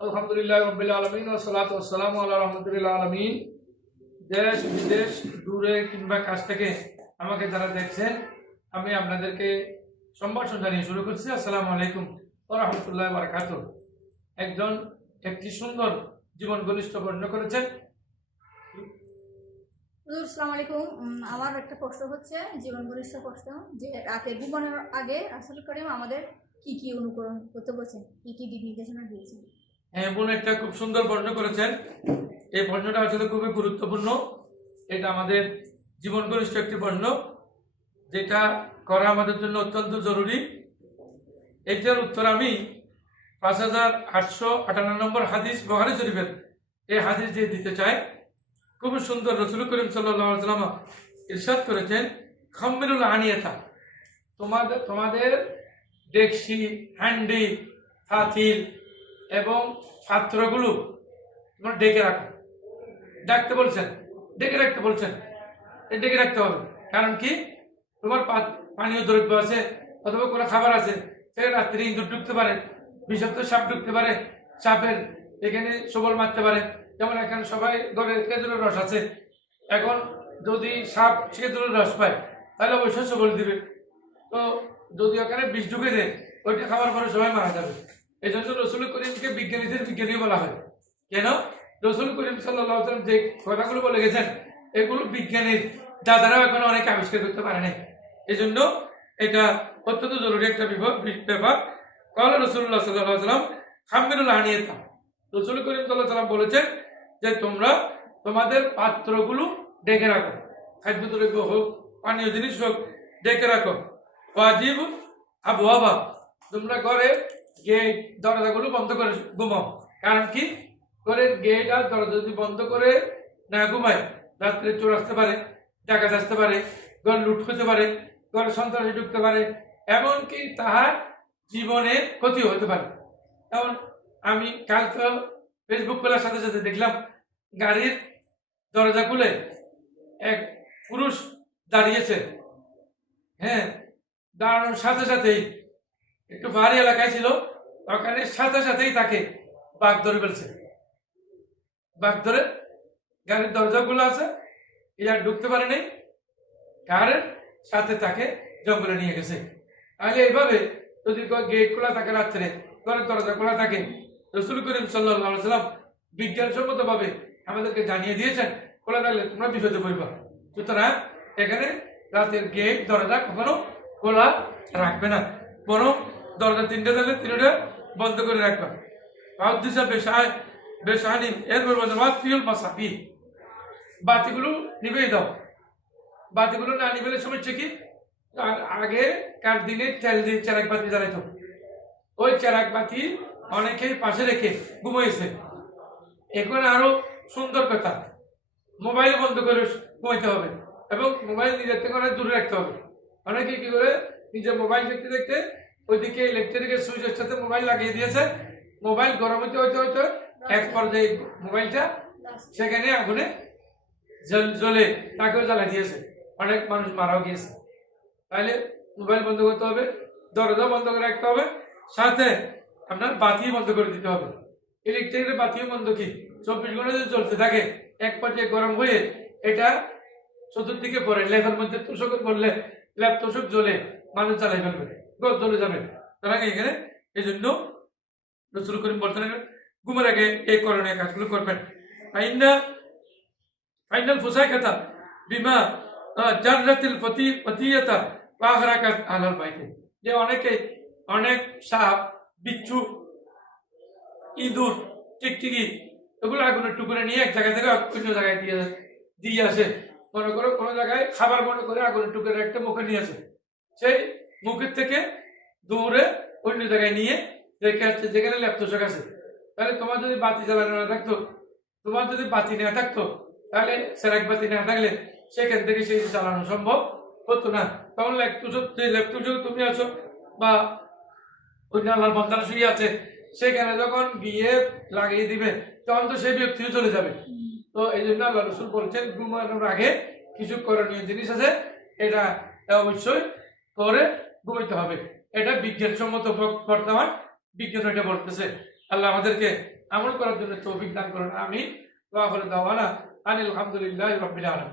আলহামদুলিল্লাহ রবিল আলমিন ওসালাত ওসালাম আল্লাহ রহমতুল্লাহ আলমিন। দেশ, বিদেশ, দূরে কিংবা কাছ থেকে আমাকে যারা দেখছেন, আমি আপনাদেরকে সম্ভাষণ জানিয়ে শুরু করছি। আসসালামু আলাইকুম ও রহমতুল্লাহ বারকাত একজন একটি সুন্দর জীবন ঘনিষ্ঠ বর্ণ করেছেন। আসসালামু আলাইকুম। আমার একটা প্রশ্ন হচ্ছে জীবন ঘনিষ্ঠ প্রশ্ন, যে রাতে ঘুমানোর আগে রাসুল করিম আমাদের কি কি অনুকরণ করতে বলছেন? কি কি দিক নির্দেশনা দিয়েছেন? হ্যাঁ বোন একটা খুব সুন্দর বর্ণ করেছেন। এই বর্ণটা আসলে খুবই গুরুত্বপূর্ণ। এটা আমাদের জীবন ঘনিষ্ঠ একটি বর্ণ যেটা করা আমাদের জন্য অত্যন্ত জরুরি। এটার উত্তর আমি পাঁচ হাজার আটশো আটান্ন নম্বর হাদিস বহারি শরীফের এই হাদিস দিয়ে দিতে চাই। খুবই সুন্দর রসুল করিম সাল্লাম ইরশাদ করেছেন খম্মিরুল আনিয়াতা তোমাদের তোমাদের ডেকসি হ্যান্ডি হাতিল এবং পাত্রগুলো তোমরা ডেকে রাখো। ডাকতে বলছেন, ডেকে রাখতে বলছেন ডেকে রাখতে হবে। কারণ কি? তোমার পানীয় দ্রব্য আছে, অথবা কোনো খাবার আছে সেখানে রাত্রি ইঁদুর ঢুকতে পারে, বিষাক্ত সাপ ঢুকতে পারে, সাপের এখানে সবল মারতে পারে। যেমন এখানে সবাই ঘরে খেজুরের রস আছে। এখন যদি সাপ খেজুরের রস পায়, তাহলে অবশ্যই সবল দিবে। তো যদি ওখানে বিষ ঢুকে দেয় ওইটা খাওয়ার পরে সবাই মারা যাবে। এই জন্য রসুল করিমকে বিজ্ঞানীদের বিজ্ঞানী বলা হয়। কেন? রসুল করিম সাল্লাহ যে কথাগুলো বলে গেছেন, এগুলো বিজ্ঞানীর দাদারাও এখন অনেক আবিষ্কার করতে পারে নাই। এই জন্য এটা অত্যন্ত জরুরি একটা ব্যাপার। কল রসুল্লাহ সাল্লাহ সাল্লাম হামিরুল আনিয়েতা। রসুল করিম সাল্লাহ সাল্লাম বলেছেন যে, তোমরা তোমাদের পাত্রগুলো ডেকে রাখো। খাদ্য খাদ্যদ্রব্য হোক, পানীয় জিনিস হোক, ডেকে রাখো। ওয়াজিব আবহাওয়া তোমরা ঘরে গেট দরজাগুলো বন্ধ করে ঘুমাও। কারণ কি? ঘরের গেট আর দরজা যদি বন্ধ করে না ঘুমায়, রাত্রে চোর আসতে পারে, ডাকাত আসতে পারে, ঘর লুট হতে পারে, ঘরে সন্ত্রাসী ঢুকতে পারে, এমনকি তাহার জীবনের ক্ষতি হতে পারে। যেমন আমি কাল তো ফেসবুক খোলার সাথে সাথে দেখলাম, গাড়ির দরজা খুলে এক পুরুষ দাঁড়িয়েছে। হ্যাঁ দাঁড়ানোর সাথে সাথেই একটু পাহাড়ি এলাকায় ছিল, ওখানে সাথে সাথেই তাকে বাঘ ধরে ফেলছে। বাঘ ধরে গাড়ির দরজাগুলো আছে ইয়ার ঢুকতে পারে নাই, কারের সাথে তাকে জঙ্গলে নিয়ে গেছে। তাহলে এইভাবে যদি গেট খোলা থাকে রাত্রে, ঘরের দরজা খোলা থাকে, রসুল করিম সাল্লাহ সাল্লাম বিজ্ঞানসম্মত ভাবে আমাদেরকে জানিয়ে দিয়েছেন, খোলা থাকলে তোমরা বিপদে পড়বা। সুতরাং এখানে রাতের গেট দরজা কখনো খোলা রাখবে না। বরং দরজা তিনটে থাকলে তিনটা বন্ধ করে রাখবা মাসাফি বাতিগুলো দাও। বাতিগুলো না কি? আগে দিনে ওই অনেকেই পাশে এখন আরও সুন্দর কথা। মোবাইল বন্ধ করে ঘুমাইতে হবে এবং মোবাইল নিজের থেকে অনেক দূরে রাখতে হবে। অনেকে কি করে? নিজের মোবাইল দেখতে দেখতে ওইদিকে ইলেকট্রিকের সুইচের সাথে মোবাইল লাগিয়ে দিয়েছে। মোবাইল গরম হইতে হইতে হইতে এক পর্যায়ে মোবাইলটা সেখানে আগুনে জ্বলে তাকেও জ্বালা দিয়েছে। অনেক মানুষ মারাও গিয়েছে। তাহলে মোবাইল বন্ধ করতে হবে দরজা বন্ধ করে রাখতে হবে সাথে আপনার বাতি বন্ধ করে দিতে হবে। ইলেকট্রিকের বাতিও বন্ধ কি? চব্বিশ ঘণ্টা যদি চলতে থাকে এক পর্যায়ে গরম হয়ে এটা চতুর্দিকে পড়ে লেখার মধ্যে তোষক পড়লে ল্যাপ তোষক জ্বলে মানুষ জ্বালাই ফেলবে। গদ জ্বলে যাবে। তার এখানে এই জন্য রসুল করিম বলতেন ঘুমের আগে এই করণীয় কাজগুলো করবেন। ফাইনা ফাইনাল ফুসাই কথা বিমা জান্নাতিল ফতি, ফতিয়াতা পাগরাকাত আলাল বাইতে। যে অনেকে, অনেক সাপ, বিচ্ছু, ইঁদুর, টিকটিকি এগুলো আগুনের টুকরে নিয়ে এক জায়গা থেকে অন্য জায়গায় দিয়ে দিয়ে আসে। মনে করো কোনো জায়গায় খাবার মনে করে আগুনের টুকরে একটা মুখে নিয়ে আসে। সেই মুখের থেকে দৌড়ে অন্য জায়গায় নিয়ে রেখে আসছে, যেখানে ল্যাপটপ আছে। তাহলে তোমার যদি বাতি জ্বালানো না থাকতো, তোমার যদি বাতি না থাকতো, তাহলে সেরাক বাতি না থাকলে সেখান থেকে সেই চালানো সম্ভব হতো না। তখন ল্যাপটপ যে ল্যাপটপ তুমি আছো বা অন্য আল্লাহর বন্ধার শুয়ে আছে, সেখানে যখন গিয়ে লাগিয়ে দিবে, তখন তো সেই ব্যক্তিও চলে যাবে। তো এই জন্য আল্লাহ রসুল বলছেন, ঘুমানোর আগে কিছু করণীয় জিনিস আছে, এটা অবশ্যই করে ঘুমাইতে হবে। এটা বিজ্ঞানসম্মত বর্তমান বিজ্ঞান এটা বলতেছে। আল্লাহ আমাদেরকে আমল করার জন্য তৌফিক দান করেন। আমি আনিল আলহামদুলিল্লাহ রবিল আলম